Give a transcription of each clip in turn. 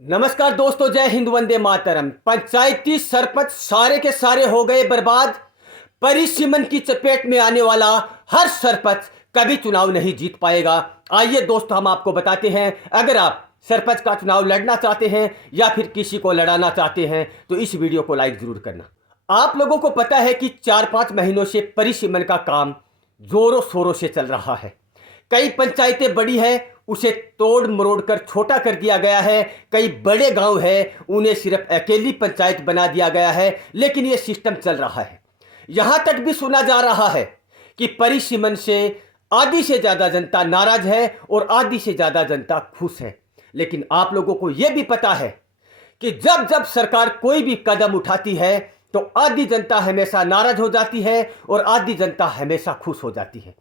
नमस्कार दोस्तों, जय हिंद, वंदे मातरम। पंचायती सरपंच सारे के सारे हो गए बर्बाद। परिसीमन की चपेट में आने वाला हर सरपंच कभी चुनाव नहीं जीत पाएगा। आइए दोस्तों, हम आपको बताते हैं। अगर आप सरपंच का चुनाव लड़ना चाहते हैं या फिर किसी को लड़ाना चाहते हैं तो इस वीडियो को लाइक जरूर करना। आप लोगों को पता है कि 4-5 महीनों से परिसीमन का काम जोरों शोरों से चल रहा है। कई पंचायतें बड़ी है, उसे तोड़ मरोड़ कर छोटा कर दिया गया है। कई बड़े गांव है, उन्हें सिर्फ अकेली पंचायत बना दिया गया है। लेकिन यह सिस्टम चल रहा है। यहां तक भी सुना जा रहा है कि परिसीमन से आधी से ज्यादा जनता नाराज है और आधी से ज्यादा जनता खुश है। लेकिन आप लोगों को यह भी पता है कि जब जब सरकार कोई भी कदम उठाती है तो आधी जनता हमेशा नाराज हो जाती है और आधी जनता हमेशा खुश हो जाती है।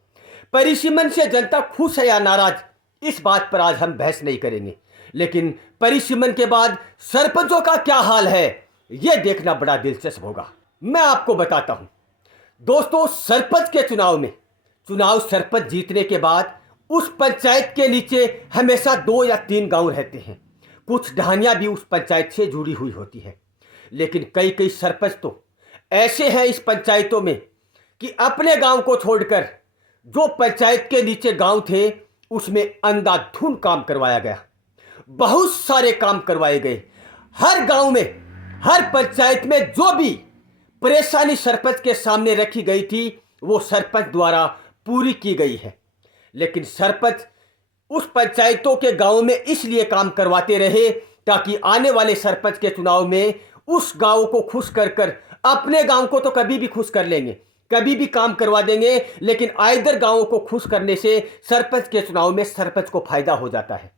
परिसीमन से जनता खुश है या नाराज, इस बात पर आज हम बहस नहीं करेंगे। लेकिन परिसीमन के बाद सरपंचों का क्या हाल है, यह देखना बड़ा दिलचस्प होगा। मैं आपको बताता हूं दोस्तों, सरपंच के चुनाव सरपंच जीतने के बाद उस पंचायत के नीचे हमेशा 2 या 3 गांव रहते हैं। कुछ ढानियां भी उस पंचायत से जुड़ी हुई होती है। लेकिन कई कई सरपंच तो ऐसे हैं इस पंचायतों में कि अपने गांव को छोड़कर जो पंचायत के नीचे गांव थे उसमें अंधाधुंध काम करवाया गया। बहुत सारे काम करवाए गए। हर गांव में, हर पंचायत में जो भी परेशानी सरपंच के सामने रखी गई थी वो सरपंच द्वारा पूरी की गई है। लेकिन सरपंच उस पंचायतों के गांव में इसलिए काम करवाते रहे ताकि आने वाले सरपंच के चुनाव में उस गांव को खुश कर कर, अपने गांव को तो कभी भी खुश कर लेंगे, कभी भी काम करवा देंगे, लेकिन आइदर गांवों को खुश करने से सरपंच के चुनाव में सरपंच को फायदा हो जाता है।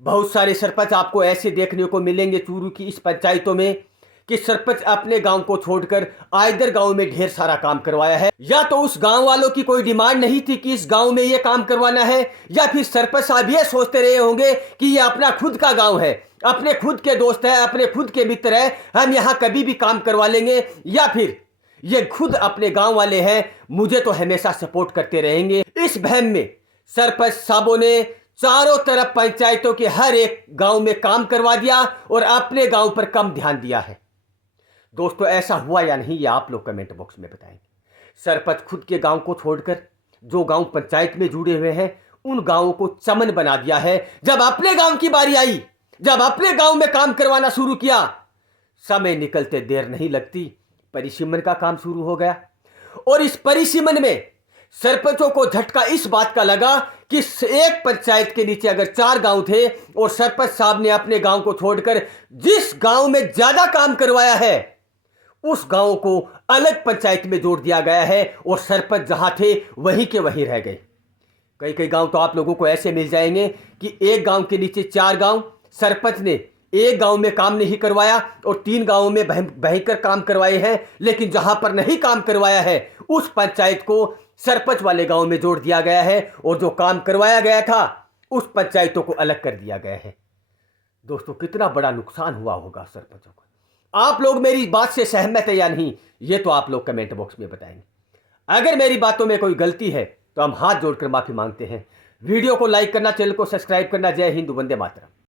बहुत सारे सरपंच आपको ऐसे देखने को मिलेंगे चूरू की इस पंचायतों में कि सरपंच अपने गांव को छोड़कर आइदर गांव में ढेर सारा काम करवाया है। या तो उस गांव वालों की कोई डिमांड नहीं थी कि इस गांव में यह काम करवाना है, या फिर सरपंच साहब ये सोचते रहे होंगे कि यह अपना खुद का गांव है, अपने खुद के दोस्त है, अपने खुद के मित्र है, हम यहां कभी भी काम करवा लेंगे, या फिर ये खुद अपने गांव वाले हैं, मुझे तो हमेशा सपोर्ट करते रहेंगे। इस बहम में सरपंच साहबों ने चारों तरफ पंचायतों के हर एक गांव में काम करवा दिया और अपने गांव पर कम ध्यान दिया है। दोस्तों, ऐसा हुआ या नहीं, ये आप लोग कमेंट बॉक्स में बताएंगे। सरपंच खुद के गांव को छोड़कर जो गांव पंचायत में जुड़े हुए हैं उन गांवों को चमन बना दिया है। जब अपने गांव की बारी आई, जब अपने गांव में काम करवाना शुरू किया, समय निकलते देर नहीं लगती, परिसीमन का काम शुरू हो गया। और इस परिसीमन में सरपंचों को झटका इस बात का लगा कि एक पंचायत के नीचे अगर 4 गांव थे और सरपंच साहब ने अपने गांव को छोड़कर जिस गांव में ज्यादा काम करवाया है उस गांव को अलग पंचायत में जोड़ दिया गया है और सरपंच जहां थे वहीं के वहीं रह गए। कई कई गांव तो आप लोगों को ऐसे मिल जाएंगे कि एक गांव के नीचे 4 गांव, सरपंच ने एक गांव में काम नहीं करवाया और 3 गांवों में बहकर काम करवाए हैं। लेकिन जहां पर नहीं काम करवाया है उस पंचायत को सरपंच वाले गांव में जोड़ दिया गया है और जो काम करवाया गया था उस पंचायतों को अलग कर दिया गया है। दोस्तों, कितना बड़ा नुकसान हुआ होगा सरपंचों को। आप लोग मेरी इस बात से सहमत है या नहीं, ये तो आप लोग कमेंट बॉक्स में बताएंगे। अगर मेरी बातों में कोई गलती है तो हम हाथ जोड़कर माफी मांगते हैं। वीडियो को लाइक करना, चैनल को सब्सक्राइब करना। जय हिंद, वंदे मातरम।